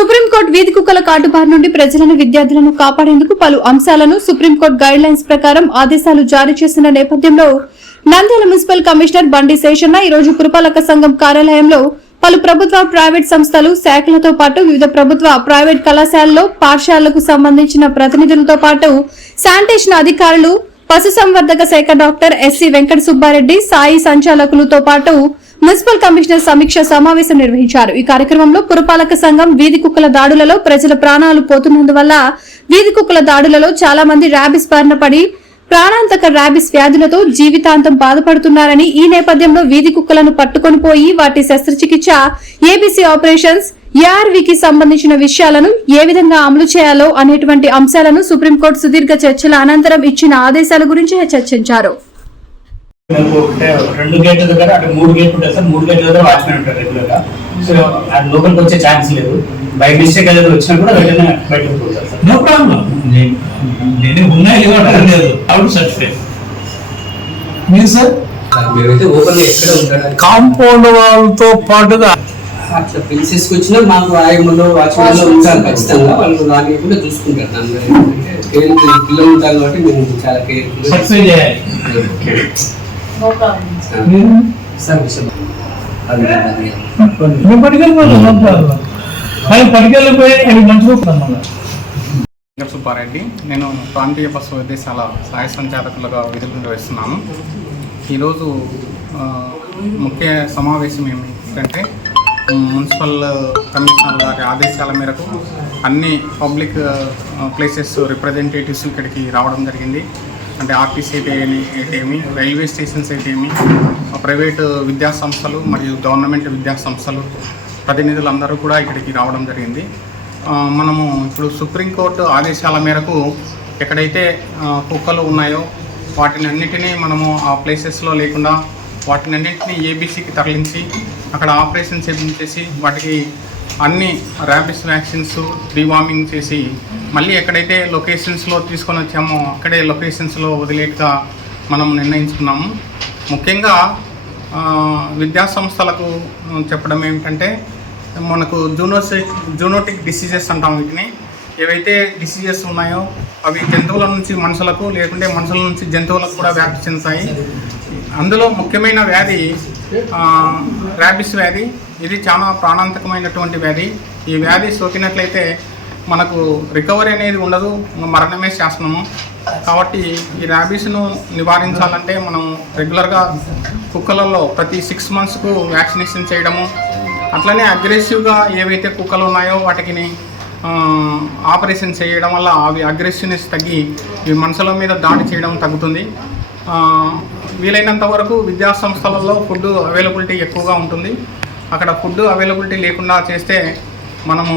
Supreme court వీధి కుక్కల కాటుబారి నుండి ప్రజలను విద్యార్థులను కాపాడేందుకు పలు అంశాలను సుప్రీంకోర్టు గైడ్ లైన్స్ ప్రకారం ఆదేశాలు జారీ చేసిన నేపథ్యంలో నంద్యాల మున్సిపల్ కమిషనర్ బండి శేషన్న ఈ రోజు పురపాలక సంఘం కార్యాలయంలో పలు ప్రభుత్వ ప్రైవేట్ సంస్థలు శాఖలతో పాటు వివిధ ప్రభుత్వ ప్రైవేట్ కళాశాలల్లో పాఠశాలలకు సంబంధించిన ప్రతినిధులతో పాటు శానిటేషన్ అధికారులు పశుసంవర్ధక శాఖ డాక్టర్ ఎస్సీ వెంకట సుబ్బారెడ్డి సాయి సంచాలకులతో పాటు మున్సిపల్ కమిషనర్ సమీక్ష సమావేశం నిర్వహించారు. ఈ కార్యక్రమంలో పురపాలక సంఘం వీధి కుక్కల దాడులలో ప్రజల ప్రాణాలు పోతున్నందువల్ల వీధి కుక్కల దాడులలో చాలా మంది ర్యాబిస్ బారిన పడి ప్రాణాంతక ర్యాబిస్ వ్యాధులతో జీవితాంతం బాధపడుతున్నారని, ఈ నేపథ్యంలో వీధి కుక్కలను పట్టుకొని పోయి వాటి శస్త్రచికిత్స, ఏబీసీ ఆపరేషన్స్, ఏఆర్వీకి సంబంధించిన విషయాలను ఏ విధంగా అమలు చేయాలో అనేటువంటి అంశాలను సుప్రీంకోర్టు సుదీర్ఘ చర్చల అనంతరం ఇచ్చిన ఆదేశాల గురించి చర్చించారు. 2 గేట్ల దగ్గర అటు 3 గేట్లు ఉంటాయి సార్. 3 గేట్ల దగ్గర వాచ్మెన్ ఉంటారు రెగ్యులర్ గా. సో అది లోపలికి వచ్చే ఛాన్స్ లేదు. బై మిస్టేక్ ఏదైనా వచ్చినా కూడా వెంటనే బయటకు పోతారు సార్. No problem. నేను ఉన్నాయి లేదు అవుట్ సర్టిఫికేట్ మీరు సార్ మీరైతే ఓపెన్ ఎక్కడ ఉంటారు కాంపౌండ్ వాళ్ళతో పాటుగా అట్లా ప్రిన్సెస్ కి వచ్చినా మాకు ఆయమ్మలో వాచ్మెన్లో ఉంటారు ఖచ్చితంగా. వాళ్ళు దాన్ని కూడా చూసుకుంటారు. దాని పిల్లలు ఉంటారు కాబట్టి మేము చాలా కేర్ఫుల్ సక్సెస్ చేయాలి. సుబ్బారెడ్డి, నేను ప్రాంతీయ పశు వైద్యశాల సహాయ సంచాలకులుగా విధులు నిర్వహిస్తున్నాను. ఈరోజు ముఖ్య సమావేశం ఏమిటంటే మున్సిపల్ కమిషనర్ గారి ఆదేశాల మేరకు అన్ని పబ్లిక్ ప్లేసెస్ రిప్రజెంటేటివ్స్ ఇక్కడికి రావడం జరిగింది. అంటే ఆర్టీసీ అయితేమి, రైల్వే స్టేషన్స్ అయితేమి, ప్రైవేటు విద్యా సంస్థలు మరియు గవర్నమెంట్ విద్యా సంస్థలు ప్రతినిధులందరూ కూడా ఇక్కడికి రావడం జరిగింది. మనము ఇప్పుడు సుప్రీంకోర్టు ఆదేశాల మేరకు ఎక్కడైతే కుక్కలు ఉన్నాయో వాటిని అన్నిటినీ మనము ఆ ప్లేసెస్లో లేకుండా వాటిని అన్నింటినీ ఏబీసీకి తరలించి అక్కడ ఆపరేషన్ చేయించేసి వాటికి అన్ని ర్యాబిస్ వ్యాక్సిన్స్ డీవార్మింగ్ చేసి మళ్ళీ ఎక్కడైతే లొకేషన్స్లో తీసుకొని వచ్చామో అక్కడే లొకేషన్స్లో వదిలేట్టుగా మనం నిర్ణయించుకున్నాము. ముఖ్యంగా విద్యా సంస్థలకు చెప్పడం ఏమిటంటే మనకు జూనోటిక్ డిసీజెస్ అంటాం. వీటిని ఏవైతే డిసీజెస్ ఉన్నాయో అవి జంతువుల నుంచి మనుషులకు, లేకుంటే మనుషుల నుంచి జంతువులకు కూడా వ్యాప్తి చెందుతాయి. అందులో ముఖ్యమైన వ్యాధి ర్యాబిస్ వ్యాధి. ఇది చాలా ప్రాణాంతకమైనటువంటి వ్యాధి. ఈ వ్యాధి సోకినట్లయితే మనకు రికవరీ అనేది ఉండదు, మరణమే శాసనము. కాబట్టి ఈ ర్యాబిస్ను నివారించాలంటే మనం రెగ్యులర్గా కుక్కలలో ప్రతి 6 monthsకు వ్యాక్సినేషన్ చేయడము, అట్లనే అగ్రెసివ్గా ఏవైతే కుక్కలు ఉన్నాయో వాటికి ఆపరేషన్ చేయడం వల్ల అవి అగ్రెసివ్నెస్ తగ్గి ఈ మనుషుల మీద దాడి చేయడం తగ్గుతుంది. వీలైనంత వరకు విద్యా సంస్థలలో ఫుడ్ అవైలబిలిటీ ఎక్కువగా ఉంటుంది. అక్కడ ఫుడ్ అవైలబిలిటీ లేకుండా చేస్తే మనము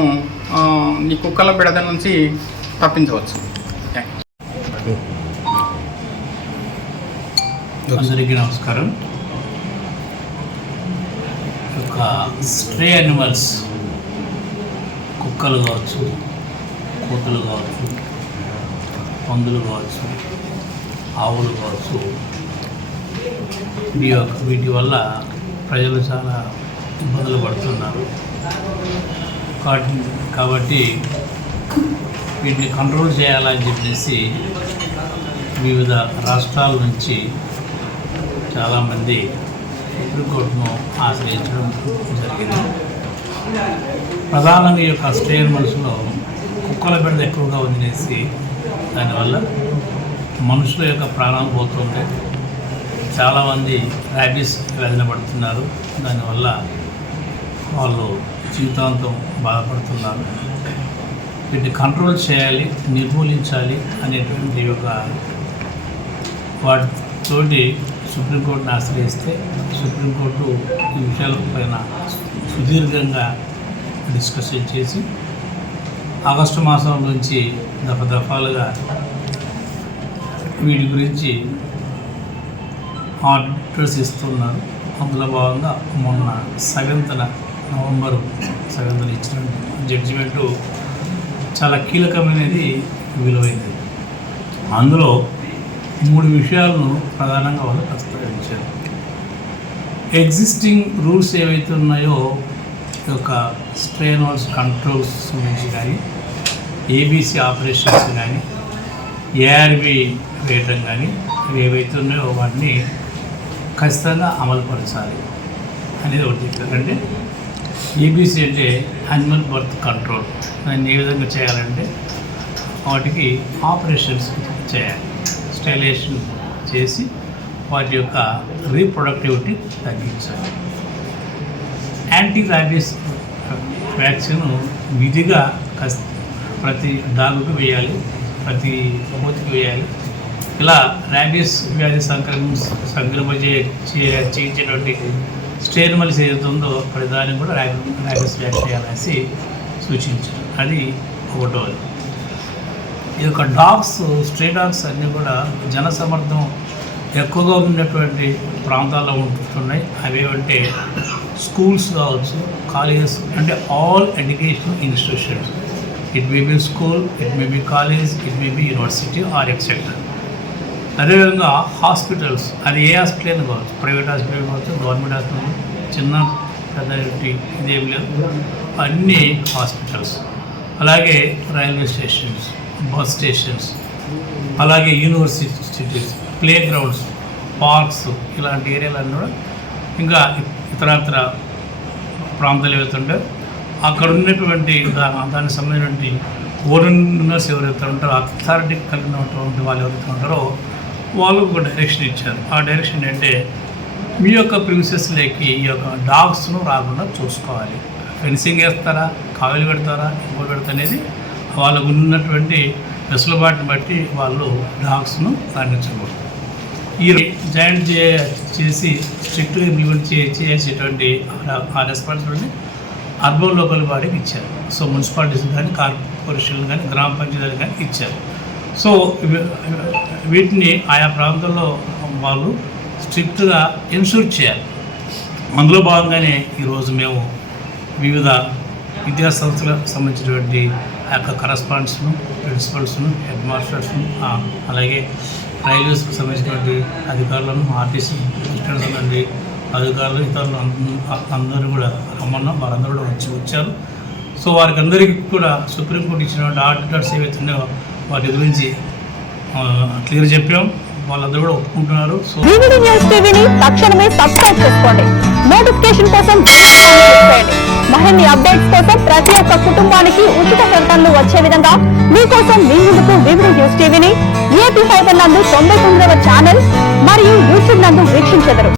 ఈ కుక్కల బెడద నుంచి తప్పించవచ్చు. అందరికీ నమస్కారం. ఒక స్ట్రే యానిమల్స్ కుక్కలు కావచ్చు, కోతులు కావచ్చు, పందులు కావచ్చు, ఆవులు కావచ్చు, వీటి వల్ల ప్రజలు చాలా ఇబ్బందులు పడుతున్నారు. కాబట్టి వీటిని కంట్రోల్ చేయాలని చెప్పేసి వివిధ రాష్ట్రాల నుంచి చాలామంది సుప్రీంకోర్టును ఆశ్రయించడం జరిగింది. ప్రధానంగా ఈ యొక్క స్ట్రే యానిమల్స్లో కుక్కల బెడద ఎక్కువగా వదిలేసి దానివల్ల మనుషుల యొక్క ప్రాణాలు పోతుంటాయి. చాలామంది ర్యాబిస్ వ్యాధిన పడుతున్నారు. దానివల్ల వాళ్ళు జీవితాంతం బాధపడుతున్నారు. వీటిని కంట్రోల్ చేయాలి, నిర్మూలించాలి అనేటువంటి ఒక వాటితోటి సుప్రీంకోర్టుని ఆశ్రయిస్తే సుప్రీంకోర్టు ఈ విషయాలపైన సుదీర్ఘంగా డిస్కషన్ చేసి ఆగస్టు మాసం నుంచి దఫాలుగా వీటి గురించి ఆర్డర్స్ ఇస్తున్నారు. అందులో భాగంగా మొన్న నవంబర్ 7న ఇచ్చిన జడ్జిమెంటు చాలా కీలకమైనది, విలువైనది. అందులో 3 విషయాలను ప్రధానంగా వాళ్ళు ప్రస్తావించారు. ఎగ్జిస్టింగ్ రూల్స్ ఏవైతే ఉన్నాయో ఈ యొక్క స్ట్రెయిన్ హోల్స్ కంట్రోల్స్ నుంచి కానీ ఏబీసీ ఆపరేషన్స్ కానీ ఏఆర్బి వేయటం కానీ అవి ఏవైతే ఉన్నాయో వాటిని ఖచ్చితంగా అమలుపరచాలి అనేది ఒకటి చెప్పారు. అంటే ఏబీసీ అంటే యానిమల్ బర్త్ కంట్రోల్. దాన్ని ఏ విధంగా చేయాలంటే వాటికి ఆపరేషన్స్ చేయాలి, స్టైలేషన్ చేసి వాటి యొక్క రీప్రొడక్టివిటీ తగ్గించాలి. యాంటీ ర్యాబీస్ వ్యాక్సిన్ విధిగా ప్రతి డాగుకు వేయాలి, ప్రతి కోతికి వేయాలి. ఇలా ర్యాబీస్ వ్యాధి చేయించేటువంటి స్ట్రెయిన్ మళ్ళీ ఏదైతే ఉందో ప్రతిదానికి కూడా ర్యాబీస్ వ్యాక్సిన్ వేయాలనేసి సూచించారు. అది ఒకటోది. ఈ యొక్క డాగ్స్, స్ట్రే డాగ్స్ అన్నీ కూడా జనసమర్థం ఎక్కువగా ఉన్నటువంటి ప్రాంతాల్లో ఉంటున్నాయి. అవేమంటే స్కూల్స్ కావచ్చు, కాలేజెస్, అంటే all educational institutions. It may be school, it may be college, it may be university or etcetera. అదేవిధంగా హాస్పిటల్స్, అది ఏ హాస్పిటల్ అయినా కావచ్చు, ప్రైవేట్ హాస్పిటల్ కావచ్చు, గవర్నమెంట్ హాస్పిటల్, చిన్న పెద్ద ఇదేం లేదు, అన్ని హాస్పిటల్స్. అలాగే రైల్వే స్టేషన్స్, బస్ స్టేషన్స్, అలాగే యూనివర్సిటీస్, ప్లే గ్రౌండ్స్, పార్క్స్, ఇలాంటి ఏరియాలన్నీ కూడా, ఇంకా ఇతరత్ర ప్రాంతాలు వెళ్తుంటే అక్కడ ఉన్నటువంటి దానికి సంబంధించినటువంటి ఓనర్స్ ఎవరైతే ఉంటారో, అథారిటీ కలిగినటువంటి వాళ్ళు ఎవరైతే ఉంటారో వాళ్ళకు ఒక డైరెక్షన్ ఇచ్చారు. ఆ డైరెక్షన్ ఏంటంటే మీ యొక్క ప్రిమిసెస్లోకి ఈ యొక్క డాగ్స్ను రాకుండా చూసుకోవాలి. ఫెన్సింగ్ వేస్తారా, కావిలు పెడతారా, ఇంకోటి పెడతా అనేది వాళ్ళకు ఉన్నటువంటి వెసులుబాటుని బట్టి వాళ్ళు డాగ్స్ను రాణించకూడదు. ఈ జాయింట్ చేసి స్ట్రిక్ట్గా ఇంప్లిమెంట్ చేసేటువంటి ఆ రెస్పాన్సిబిలిటీ అర్బన్ లోకల్ బాడీకి ఇచ్చారు. సో మున్సిపాలిటీస్ కానీ, కార్పొరేషన్లు కానీ, గ్రామ పంచాయతీలు కానీ ఇచ్చారు. సో వీటిని ఆయా ప్రాంతాల్లో వాళ్ళు స్ట్రిక్ట్గా ఇన్షూర్ చేయాలి. అందులో భాగంగానే ఈరోజు మేము వివిధ విద్యా సంస్థలకు సంబంధించినటువంటి ఆ యొక్క కరస్పాండెంట్స్ను, ప్రిన్సిపల్స్ను, హెడ్ మాస్టర్స్ను, అలాగే రైల్వేస్కి సంబంధించినటువంటి అధికారులను, ఆర్టీసీ సంబంధించి అధికారులు, ఇతరులు అందరూ కూడా రమ్మన్నాం. వారందరూ కూడా వచ్చారు. సో వారికి అందరికీ కూడా సుప్రీంకోర్టు ఇచ్చినటువంటి ఆర్డర్స్ ఏవైతే ఉన్నాయో వాటి గురించి క్లియర్ చెప్పాం. వాళ్ళందరూ కూడా ఒప్పుకుంటున్నారు. సో వివిడి న్యూస్ టీవీని తక్షణమే సబ్స్క్రైబ్ చేసుకోండి. నోటిఫికేషన్ కోసం చేయండి. మరిన్ని అప్డేట్స్ కోసం ప్రతి ఒక్క కుటుంబానికి ఉచిత ప్రకటనలు వచ్చే విధంగా మీకోసం మీ ముందుకు వివిడి న్యూస్ టీవీని ఏపీ 5 నందు 99వ ఛానల్ మరియు యూట్యూబ్ నందు వీక్షించెదరు.